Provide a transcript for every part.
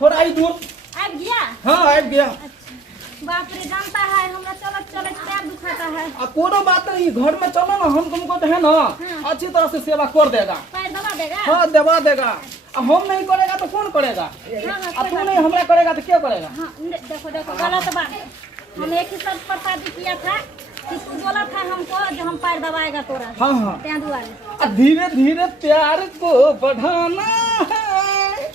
थोड़ा ही दूर। आ गया? हाँ आ गया। अच्छा। बाप रे, जानता है हमरा चलत चलत पैर दुखाता है। कोनो बात नहीं, घर में चलो ना, हम तुमको जो है ना अच्छी तरह से सेवा कर देगा। पैर दबा देगा? हाँ दबा देगा। अब हम नहीं करेगा तो कौन करेगा? अब तू नहीं हमरा करेगा तो क्या करेगा? हाँ, देखो देखो गलत बात है। हम एक ही शब्द पर शादी किया था, किसको बोला था हमको जो हम पैर दबाएगा तोरा। हाँ हाँ। त्या दुआरे धीरे धीरे प्यार को बढ़ाना है,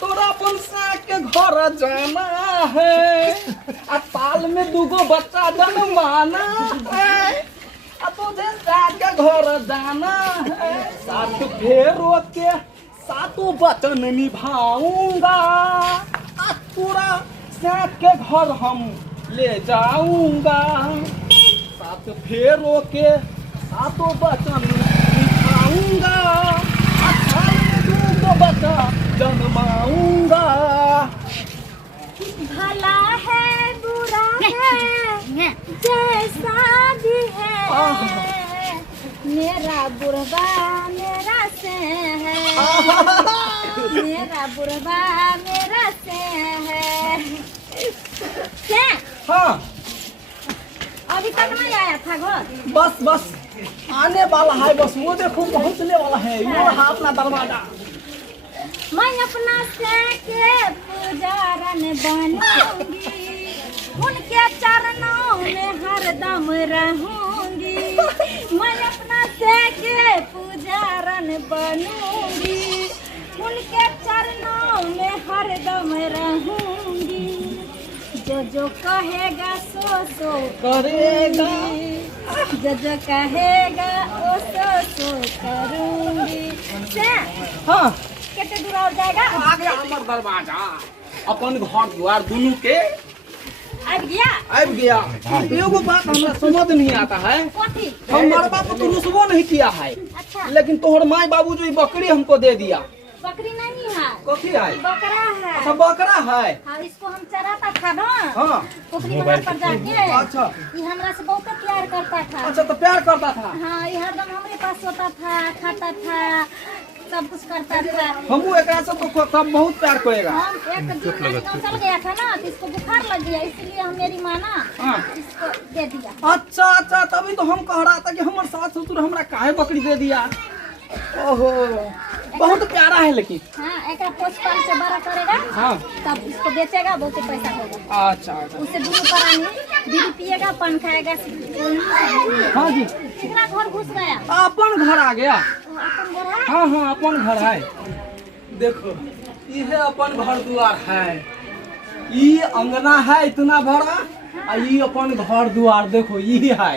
तोरा अपन साथ के घर जाना है, ताल में दूगो बच्चा जन्माना है, तुझे साथ के घर जाना है, साथ फेरो के सातों वचन निभाऊंगा, पूरा साथ के घर हम ले जाऊंगा, साथ फेरो के सातों वचन निभाऊंगा, दूगो बच्चा जन्माऊंगा। भला है बुरा है जैसा भी है, मेरा बुरबा मेरा से है, मेरा बुरबा मेरा से है। क्या? हाँ अभी तक नहीं आया था घर? बस बस आने वाला है, बस वो देखो पहुंचने वाला है, वो है अपना दरवाजा। मैं अपना से के पुजारन बनूंगी, उनके चरणों में हरदम रहूंगी, मैं अपना से के पुजारन बनूंगी, उनके चरणों में हरदम रहूंगी, जो कहेगा सो करेगा, जो कहेगा ओ सो करूंगी। हाँ कितने दूर और जाएगा? आ गया हमार दरवाजा, अपन घर द्वार दोनों के आ गया? आ गया। एगो बात हमरा समझ नहीं आता है, कथी? हम मरबा को तो रुसबो नहीं किया है, अच्छा। लेकिन तोहर माई बाबू जो बकरी हमको दे दिया। बकरी नहीं है, कथी है? बकरा है। अच्छा बकरा है। हाँ, इसको हम चराता था ना, हाँ पोखरी बना पर जाके। अच्छा ये हमरा से बहुत प्यार करता था। अच्छा, तो प्यार करता था। हाँ, ये हरदम हमरे पास होता था, खाता था, सब कुछ करता था। हमू एक ऐसा तो तब बहुत प्यार करेगा। हम एक दिन चल गया था ना, तो इसको बुखार लग गया, इसलिए हम मेरी माँ ना हाँ। इसको दे दिया। अच्छा अच्छा, तभी तो हम कह रहा था कि हमारे सास ससुर हमरा काहे बकरी दे दिया। ओहो, बहुत प्यारा है लेकिन। हाँ, एक पोस पाल से बड़ा करेगा, हाँ तब इसको बेचेगा, बहुत पैसा होगा। अच्छा अच्छा। उससे दूध करानी, बीड़ी पिएगा, पान खाएगा। हाँ जी, कितना घर घुस गया? अपन घर आ गया। अपन घर है? हाँ हाँ अपन घर है। देखो ये अपन घर द्वार है, ये अंगना है इतना बड़ा, और ये अपन घर द्वार देखो ये है।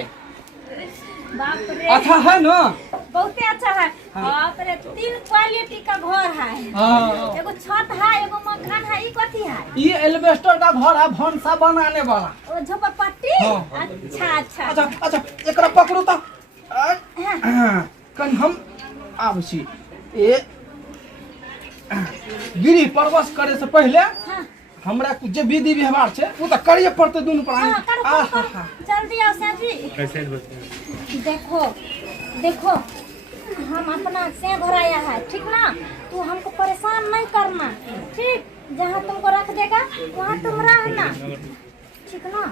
बाप रे, अच्छा है ना? बहुत अच्छा है। हाँ। बाप रे, 3 क्वालिटी का घर है। हाँ, एगो छत है, एगो मकान है, ये कथी है? ये एल्वेस्टर का घर है, भंसा बनाने वाला। ओ झोपड़पट्टी? हाँ। अच्छा अच्छा। अच्छा अच्छा, एकरा पकड़ो तो। कन हम आब छी ए गिरी परवश करे से पहले हाँ। हमरा कुछ जे विधि व्यवहार छे वो तो करिए पड़ते दोनों प्राणी। हाँ, करो, करो, करो। जल्दी आओ जी। देखो देखो, हम अपना से घर आया है, ठीक ना? तू हमको परेशान नहीं करना, ठीक? जहाँ तुमको रख देगा वहाँ तुम रहना, ठीक ना?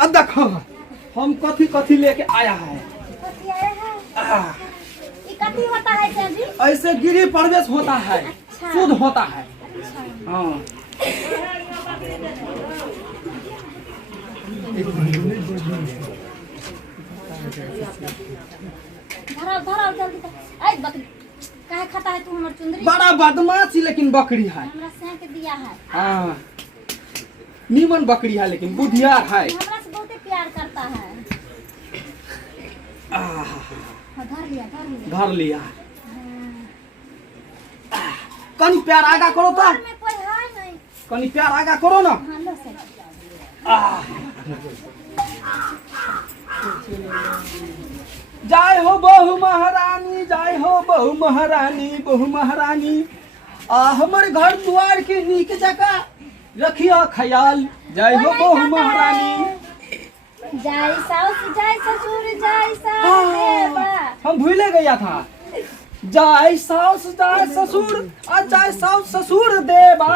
अब देखो हम कथी कथी लेके आया है। कथी आया है? ये कथी होता है सर जी? ऐसे गिरी प्रवेश होता है, अच्छा। शुद्ध होता है। अच्छा। हाँ धराओ धराओ जल्दी धर। ऐ बकरी, काहे खाता है तू हमर चुंदरी? बड़ा बदमाशी लेकिन बकरी है। हमरा सेंक दिया है। हाँ नीमन बकरी है लेकिन बुधियार है। हमरा से बहुत प्यार करता है। आह, हाँ, धर लिया धर लिया। धर लिया। कनी प्यार आगा करो तो, घर में कोई है नहीं। कनी प्यार आगा करो ना। हाँ, लो से। आह। जय हो बहु महारानी, जय हो बहु महारानी, बहु महारानी। हमर घर द्वार के नीक जगह रखिया ख्याल। जय हो बहु महारानी। जय सास जय ससुर जय साहेबा। हम भूले गया था। जाय सास जाय ससुर आ जाय सास ससुर देवा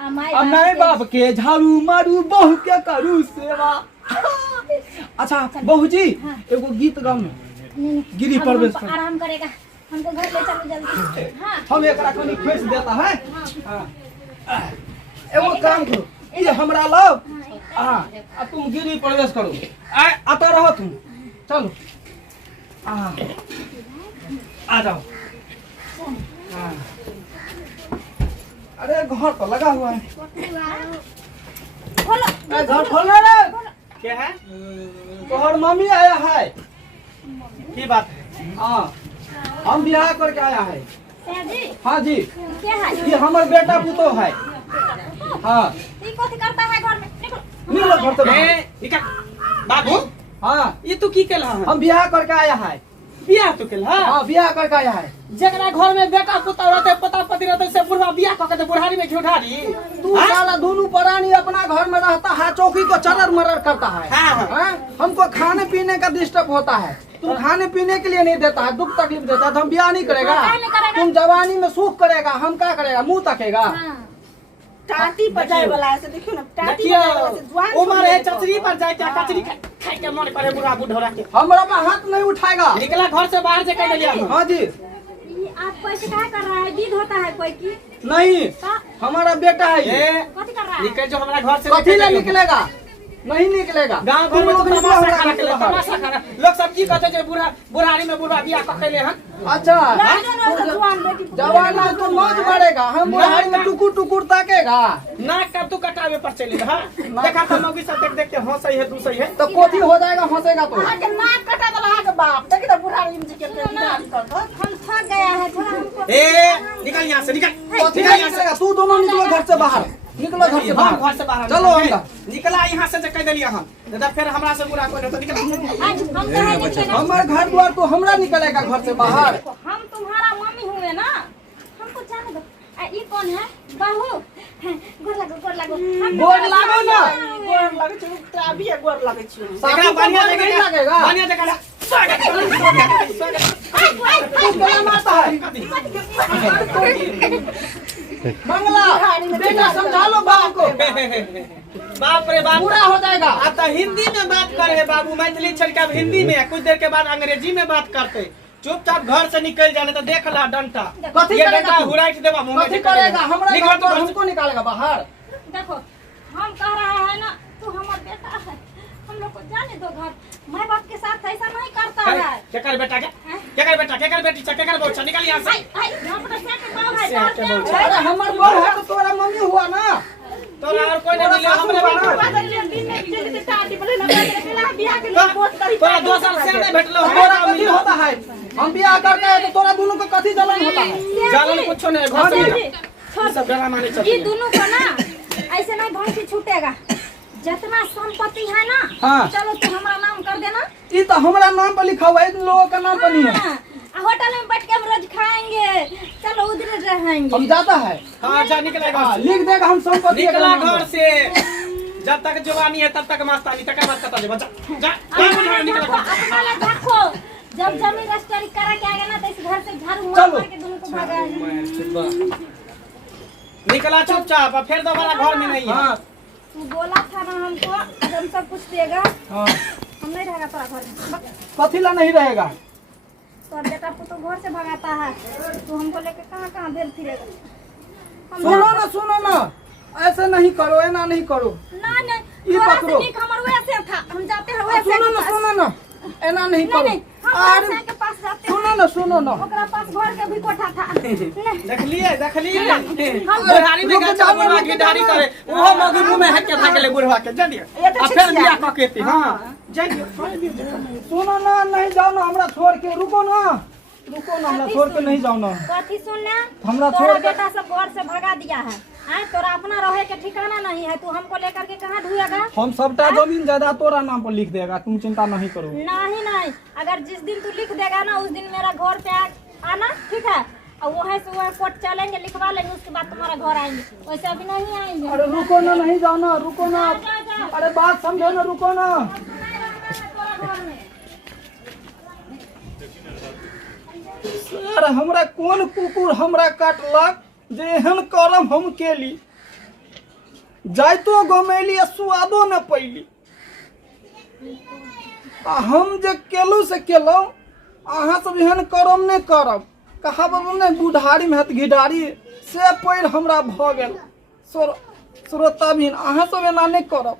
आ माय बाप के झाड़ू मारू बहू के करू सेवा। अच्छा बहू जी एगो गीत गाऊं गिरी प्रवेश पर। आराम करेगा, हमको घर ले चलो जल्दी। हाँ हम एकरा कनी खोस देता है। हां एगो काम करो ये हमरा लो आ तुम गिरी प्रवेश करो। आता रहो तुम चलो आ जाओ। अरे घर तो लगा हुआ है। खोलो घर खोलना रे। क्या है? तोहर मम्मी आया है। की बात है? हाँ हम बिहार करके आया है। जी हाँ जी क्या है? ये हमार बेटा पुतो है। हाँ ये कथी करता है घर में? निकलो निकलो घर से बाहर। निकल बाबू हाँ ये तू की केला है? हम बिहार करके आया है। बियाह तू केला? हाँ बिहार करके आया है। जकरा घर में बेटा पुता रहते पता पति रहते से बुढ़वा बियाह क के बुढ़ारी में क्यों ढारी? तू साला दोनों प्राणी अपना घर में रहता है, चौकी को चरर मरर करता है। हाँ। हाँ? हमको खाने पीने का डिस्टर्ब होता है। तू खाने पीने के लिए नहीं देता है, दुख तकलीफ देता है तो हम बियाह नहीं करेगा। हाँ, नहीं करेगा। तुम जवानी में सुख करेगा, हम क्या करेगा मुंह तकेगा। हाँ टाटी पर जाए वाला है से देखियो ना टाटी देखियो पर जाए वाला से जुआन उमर है चचरी पर जाए क्या कचरी खाए के मन करे बुढ़ा बुढ़ौरा के। हमरा में हाथ नहीं उठाएगा। निकला घर से बाहर से कह दिया। हाँ जी ये आप कैसे क्या कर रहा है? विध होता है कोई की? नहीं का- हमारा बेटा है ये। ए कथी कर रहा है? निकल जो हमारा घर से कथी ले निकलेगा? नहीं निकलेगा। गांव तुम घर में लोग तो निकलो तमाशा हमरा खाना घर के के बाहर। तमाशा खाना लोग सब की कहते जे बुढ़ा बुढ़ारी में बुढ़वा बियाह क के ले हन। अच्छा लाजो ना से जुआन बेटी जवान में तो मौज मारेगा, हम बुढ़ारी में टुकुर टुकुर ताकेगा। नाक कब तू कटावे पर चले हां देखा तो मौगी सब देख देख के हंस सही है तू सही है। तो कोठी हो जाएगा, हंसेगा तो। आके नाक कटा दला आके बाप देखि त बुढ़ारी में के बिहारी कर दो। हम थक गया है थोड़ा हमको। ए निकल यहां से निकल। कथी ले निकलेगा? तू दोनों निकलो घर से बाहर। निकलो घर से हम घर बाहर। से बाहर चलो अंदर। निकला यहाँ से कह दिलिया हम दादा फिर हमरा से बुरा कोई तो निकल। आज हम कहे निकलेगा? हमारे घर द्वार तो हमरा निकलेगा घर से बाहर। हम तुम्हारा मम्मी हुए ना, हमको जाने दो। ये कौन है? बहू गोर लगो हम गोर लागो ना। गोर लगे छै टाबी है गोर लगे छै। एकरा बढ़िया नहीं लगेगा। बढ़िया जगह स्वागत तू क्या मारता है? मंगला बेटा समझा लो बाप को, बाप रे बाप पूरा हो जाएगा। अब तो हिंदी में बात कर है बाबू, मैथिली छोड़ के अब हिंदी में कुछ देर के बाद अंग्रेजी में बात करते। चुपचाप घर से निकल जाने तो देख ला डंटा कथी ये करेगा डंटा तू? हुराइट देवा मुंह में कथी निकल करेगा? हमरा निकल घर तो द्वार घर से। हमको निकालेगा बाहर। देखो हम कह रहा है ना, तू हमारा बेटा है, हम लोग को जाने दो घर। माँ बाप के साथ ऐसा नहीं करता है। क्या कर बेटा क्या कर बेटा क्या कर बेटी क्या कर बच्चा निकल यहाँ से। यहाँ पर सेट बाल है, सेट डरते बाल। हो। अरे हमर बहू है तो तोरा मम्मी हुआ ना। तोरा और कोई नहीं मिले हमरे बाबू बादल दिन में चल के टाटी पर ना केला बियाह के लिए बहुत करी। तोरा 2 साल से नहीं भेटलो तोरा कथी होता है? हम बियाह करके आए तो तोरा दोनों को कथी जलन होता है? जालन कुछ नहीं घर से हाँ निकल। जी। ये सब डरा माने ये चलते दोनों को ना ऐसे नहीं भौंसी छूटेगा। जितना संपत्ति है ना, हाँ। चलो तू हमारा नाम कर देना। ये तो हमारा नाम पर लिखा हुआ है, इन लोगों का नाम पर नहीं है। हाँ, होटल में बैठ के हम रोज खाएंगे, चलो उधर रहेंगे। हम जाता है। हाँ जा निकलेगा हाँ, घर से। लिख देगा हम संपत्ति निकला का नाम घर पर। से जब तक जवानी है तब तक मस्तानी तक बात करता जा जा अपना ला देखो, जब जमीन रजिस्ट्री करा के आएगा ना तो इस घर से झाड़ू चलो। मार के दोनों को भगा। निकला चुपचाप अब फिर दोबारा घर में नहीं है। हाँ तू बोला था ना हमको हम सब कुछ देगा, हाँ हम नहीं रहेगा तोरा घर में। कथी ला नहीं रहेगा? तो बेटा को तो घर से भगाता है, तू हमको लेके कहाँ कहाँ देर फिरेगा। हम सुनो जा- ना सुनो ना, ऐसे नहीं करो, ऐना नहीं करो। नहीं नहीं, ये तोरा पकड़ो। से निक हमर वैसे था, हम जाते हैं वैसे सुनो के ना पास। सुनो ना, ऐना नहीं नहीं करो। नहीं, हम अरे वैसे के पास जाते हैं। सुनो ना सुनो ना। ओकरा पास घर के भी कोठा था। नहीं, देख लिए हम- बुढ़ारी में रुक गया जाओ, बुढ़वा रुक की जाओ। दाढ़ी करे वो मगी मुंह में हट के भाग ले बुढ़वा के जानिए ये तो अब फिर छिछिया। बियाह क के थी हां जानिए सुनो ना, नहीं जाओ ना, हमरा छोड़ के रुको ना, रुको ना, हमरा छोड़ के नहीं जाओ ना। कथी सुनना, हमरा तोरा छोड़ के- बेटा सब घर से भगा दिया है। आए तोरा अपना रहे के ठिकाना नहीं है, तू हमको लेकर के कहाँ ढूएगा? हम सबटा जमीन जायदाद तोरा नाम पर लिख देगा, तुम चिंता नहीं करो। नहीं नहीं, अगर जिस दिन तू लिख देगा ना उस दिन मेरा घर पे आना, ठीक है? और वहाँ से वहाँ कोर्ट चलेंगे, लिखवा लेंगे, उसके बाद तुम्हारा घर आएंगे। वैसे अभी नहीं आएंगे। अरे रुको ना, नहीं जाओ ना, रुको ना। जा, जा। अरे बात समझो ना, रुको ना। नहीं रहना है तोरा घर में। आखिर हमरा कोन कुकुर हमरा काटलक जे एहन करम हम केली, जाइतो गमैली आ स्वादो न पैली। आ हम जे केलहुँ से केलहुँ, अहाँ सब एहन करम नहीं करब। कहावत नहीं बुढ़ारी में हाथ घिढारी से पैर हमरा भ गेल। श्रोता भी अहाँ सब एना नहीं करब।